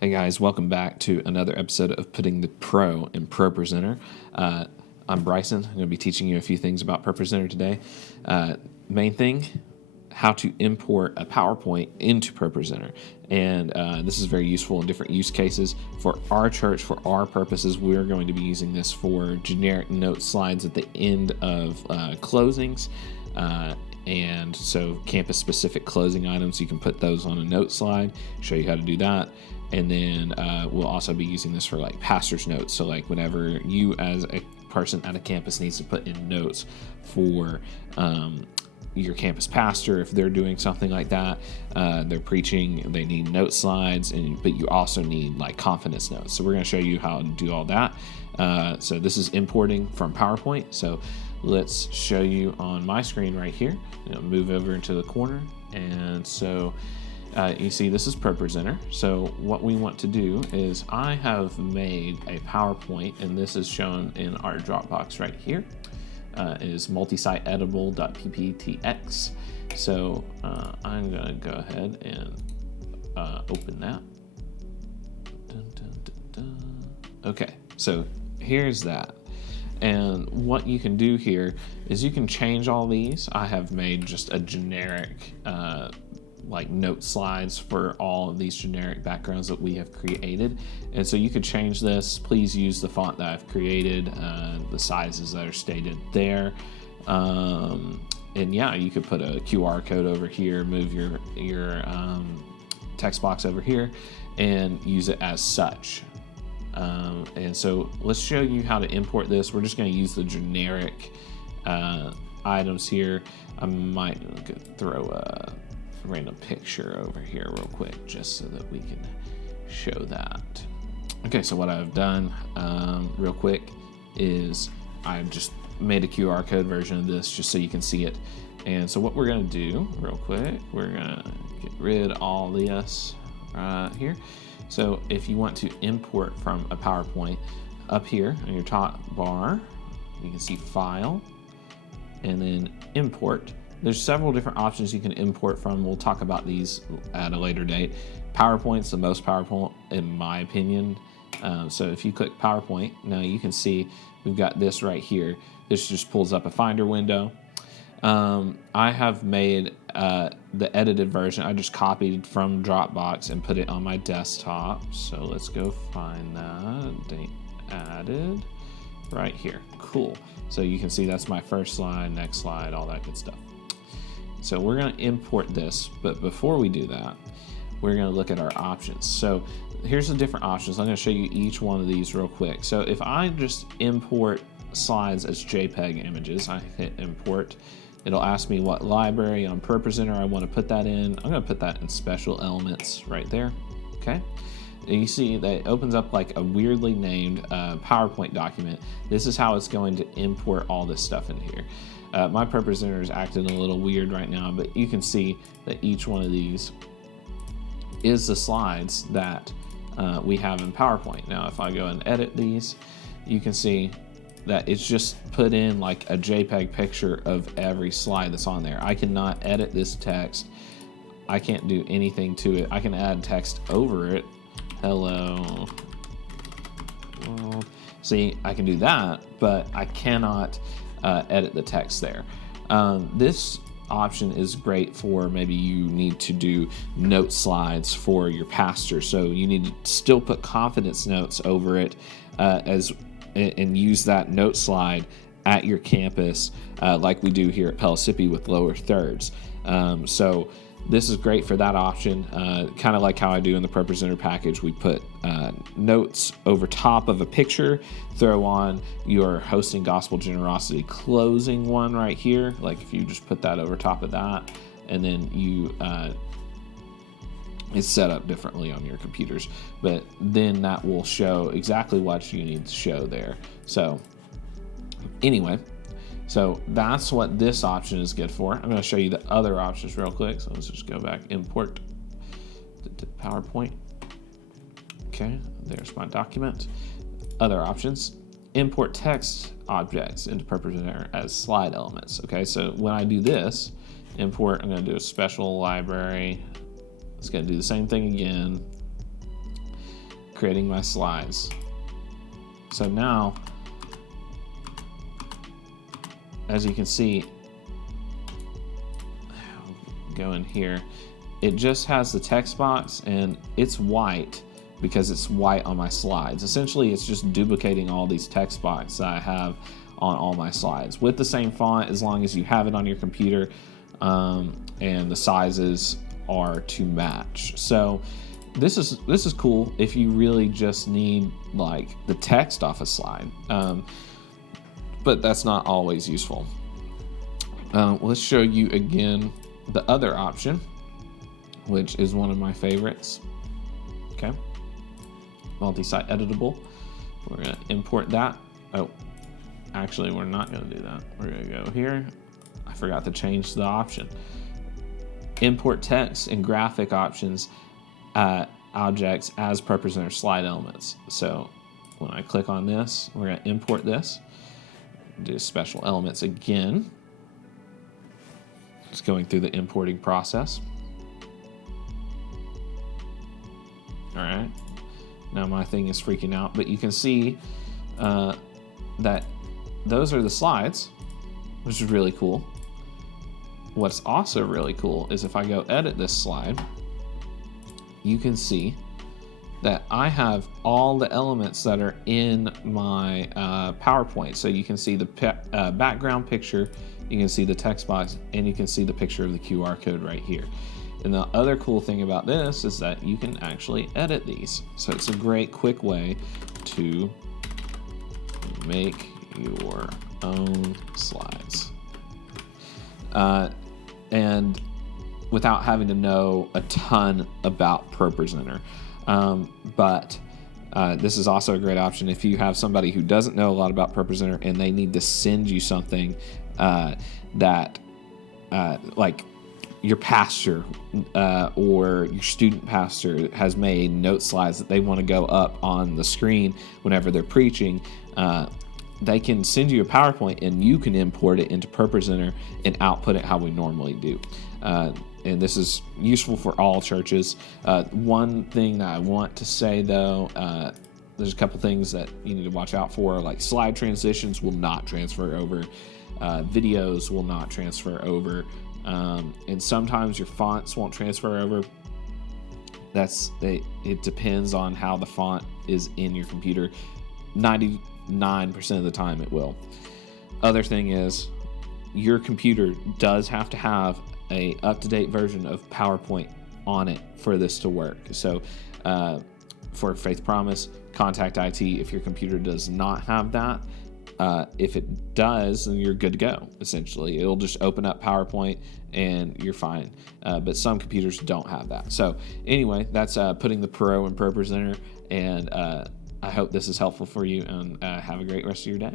Hey guys, welcome back to another episode of Putting the Pro in ProPresenter. I'm Bryson. I'm going to be teaching you a few things about ProPresenter today. Main thing, how to import a PowerPoint into ProPresenter. And this is very useful in different use cases. For our church, for our purposes, we're going to be using this for generic note slides at the end of closings. And so campus-specific closing items, you can put those on a note slide, show you how to do that. And then we'll also be using this for like pastor's notes. So like whenever you as a person at a campus needs to put in notes for your campus pastor, if they're doing something like that, they're preaching, they need note slides, but you also need like confidence notes. So we're going to show you how to do all that. So this is importing from PowerPoint. So let's show you on my screen right here. Move over into the corner. And so you see this is ProPresenter. So what we want to do is I have made a PowerPoint, and this is shown in our Dropbox right here. It is multi-site editable.pptx. So I'm going to go ahead and open that. Okay, so here's that. And what you can do here is you can change all these. I have made just a generic like note slides for all of these generic backgrounds that we have created. And so you could change this. Please use the font that I've created, the sizes that are stated there. And yeah, you could put a QR code over here, move your text box over here, and use it as such. And so let's show you how to import this. We're just going to use the generic items here. I might throw a random picture over here real quick just so that we can show that. Okay, so what I've done real quick is I've just made a QR code version of this just so you can see it. And so what we're going to do real quick, we're going to get rid of all this here. So if you want to import from a PowerPoint, up here on your top bar, you can see File and then Import. There's several different options you can import from. We'll talk about these at a later date. PowerPoint's the most powerful in my opinion. So if you click PowerPoint, now you can see we've got this right here. This just pulls up a Finder window. I have made the edited version. I just copied from Dropbox and put it on my desktop. So let's go find that. Date added right here. Cool. So you can see that's my first slide, next slide, all that good stuff. So we're going to import this, but before we do that, we're going to look at our options. So here's the different options. I'm going to show you each one of these real quick. So if I just import slides as JPEG images, I hit import. It'll ask me what library on ProPresenter I want to put that in. I'm going to put that in special elements right there. Okay. And you see that it opens up like a weirdly named PowerPoint document. This is how it's going to import all this stuff in here. My ProPresenter is acting a little weird right now, but you can see that each one of these is the slides that we have in PowerPoint. Now, if I go and edit these, you can see that it's just put in like a JPEG picture of every slide that's on there. I cannot edit this text. I can't do anything to it. I can add text over it. Hello world. See, I can do that, but I cannot edit the text there. This option is great for maybe you need to do note slides for your pastor. So you need to still put confidence notes over it and use that note slide at your campus like we do here at Pellissippi with lower thirds. So this is great for that option, kind of like how I do in the ProPresenter package. We put notes over top of a picture, throw on your hosting gospel generosity closing one right here. Like if you just put that over top of that, and then you it's set up differently on your computers, but then that will show exactly what you need to show there. So anyway, so that's what this option is good for. I'm going to show you the other options real quick. So let's just go back, import to PowerPoint. Okay, there's my document. Other options, import text objects into ProPresenter as slide elements. Okay, so when I do this, import, I'm going to do a special library. It's going to do the same thing again. creating my slides. So now, as you can see, go in here, it just has the text box and it's white because it's white on my slides. Essentially, it's just duplicating all these text boxes that I have on all my slides with the same font, as long as you have it on your computer and the sizes are to match. So this is cool if you really just need like the text off a slide, but that's not always useful. Let's show you again the other option, which is one of my favorites. Okay, multi-site editable. We're going to import that. Oh, actually, we're not going to do that. We're going to go here. I forgot to change the option. Import text and graphic options objects as ProPresenter slide elements. So when I click on this, we're going to import this. Do special elements again. Just going through the importing process. All right. Now my thing is freaking out, but you can see that those are the slides, which is really cool. What's also really cool is if I go edit this slide, you can see that I have all the elements that are in my PowerPoint. So you can see the background picture, you can see the text box, and you can see the picture of the QR code right here. And the other cool thing about this is that you can actually edit these. So it's a great quick way to make your own slides. And without having to know a ton about ProPresenter. But this is also a great option if you have somebody who doesn't know a lot about ProPresenter and they need to send you something that like your pastor or your student pastor has made note slides that they want to go up on the screen whenever they're preaching. They can send you a PowerPoint and you can import it into ProPresenter and output it how we normally do. And this is useful for all churches. One thing that I want to say though, there's a couple things that you need to watch out for, like slide transitions will not transfer over. Videos will not transfer over. And sometimes your fonts won't transfer over. It depends on how the font is in your computer. 99% of the time it will. Other thing is your computer does have to have a up-to-date version of PowerPoint on it for this to work. So for Faith Promise, contact IT if your computer does not have that. If it does, then you're good to go. Essentially, it'll just open up PowerPoint and you're fine. But some computers don't have that. So anyway, that's putting the Pro in ProPresenter, and I hope this is helpful for you, and have a great rest of your day.